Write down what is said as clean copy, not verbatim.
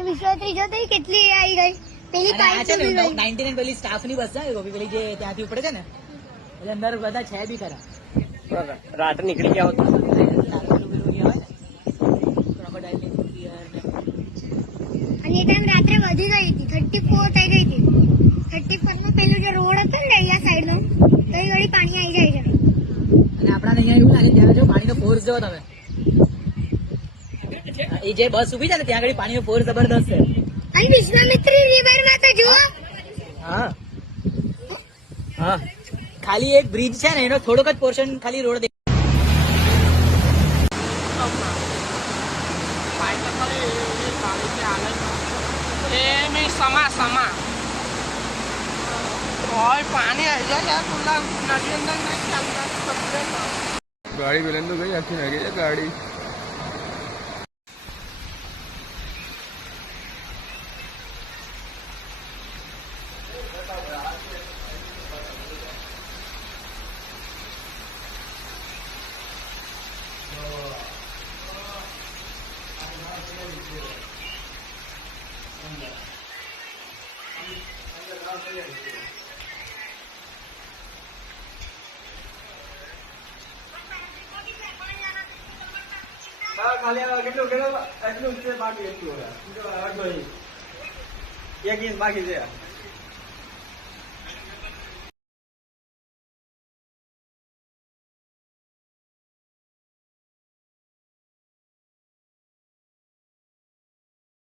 એ વિશ્વાત્રી જો તઈ કેટલી આવી ગઈ પેલી પાઇપ છે ને 99 પેલી સ્ટાફ ની બસ છે ગોપી પેલી જે ત્યાંથી ઉપડે છે ને એટલે અંદર બધા છે બી ખરા રાત નીકળી ગયા હોત અને એ ટાઈમ રાત્રે વધી ગઈ હતી 34 થઈ ગઈ હતી 34 નો પેલું જે રોડ હતો ને અહીંયા સાઈડ નો તો એ વળી પાણી આવી જાય છે અને આપણા અહીંયા એવું લાગે ત્યારે જો પાણીનો ફોર્સ જો તમે એ જે બસ ઉભી છે ને ત્યાં આગળ પાણીનો ફોર્સ જબરદસ્ત છે અને વિશ્વામિત્રી રિવર માં તો જુઓ હા હા ખાલી એક બ્રિજ છે ને એનો થોડોક જ પોર્શન ખાલી રોડ પાણી આવી જાય નદી અંદર ગાડી પેલા તો ગઈ આખી નાખી છે ગાડી કેટલું બાકી એટલું 1 ઇંચ બાકી છે